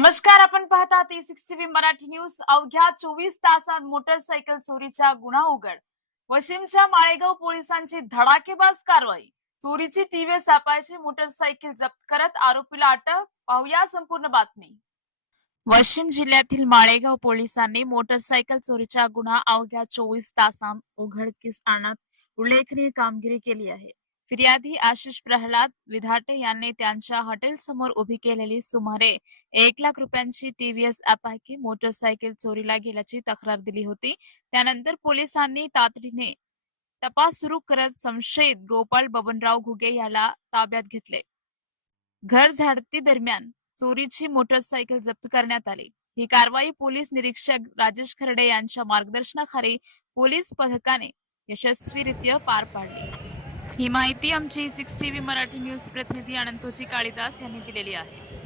नमस्कार, आपण पाहतात E6 मराठी न्यूज. अवघ्या 24 तासात मोटरसायकल चोरीचा गुन्हा उघड. वाशिमच्या माळेगाव पोलिसांची धडाकेबाज कारवाई. चोरीची टीव्हीएस अपाचे मोटरसायकल जप्त करत आरोपीला अटक. पाहूया संपूर्ण बातमी. वाशिम जिल्ह्यातील माळेगाव पोलिसांनी मोटरसायकल चोरीचा गुन्हा अवघ्या 24 तासांत उघडकीस आणत उल्लेखनीय कामगिरी केली आहे. फिर्यादी आशिष प्रल्हाद विधाटे यांनी त्यांच्या हॉटेल समोर उभी केलेली सुमारे 1 लाख रुपयांची टीव्हीएस अपाचे मोटरसायकल चोरीला गेल्याची तक्रार दिली होती. त्यानंतर पोलिसांनी तातडीने तपास सुरू करत संशयित गोपाळ बबनराव घुगे याला ताब्यात घेतले. घर झाडती दरम्यान चोरीची मोटरसायकल जप्त करण्यात आली. ही कारवाई पोलीस निरीक्षक राजेश खर्डे यांच्या मार्गदर्शनाखाली पोलीस पथकाने यशस्वीरित्या पार पाडली. ही माहिती आमची E6 मराठी न्यूज प्रतिनिधी अनंतोजी काळीदास यांनी दिलेली आहे.